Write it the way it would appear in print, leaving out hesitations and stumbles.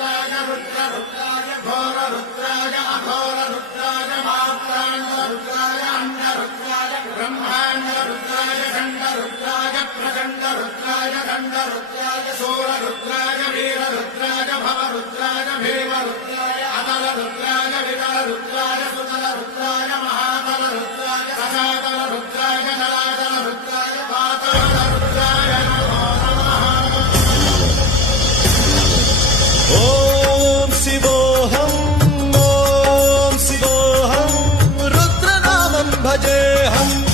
रुद्राय रुद्ररुद्राय घोररुद्राय अघोररुद्राय मात्राण्डरुद्राय अण्डरुद्राय ब्रह्माण्डरुद्राय खण्डरुद्राय प्रचण्डरुद्राय दण्डरुद्राय शूररुद्राय वीररुद्राय भवरुद्राय भीमरुद्राय अतलरुद्राय वितलरुद्राय सुतलरुद्राय महातलरुद्राय सजातलरुद्राय जलातलरुद्राय पातालरुद्राय नमो नमः। ॐ शिवोऽहं रुद्रनामं भजेऽहम्।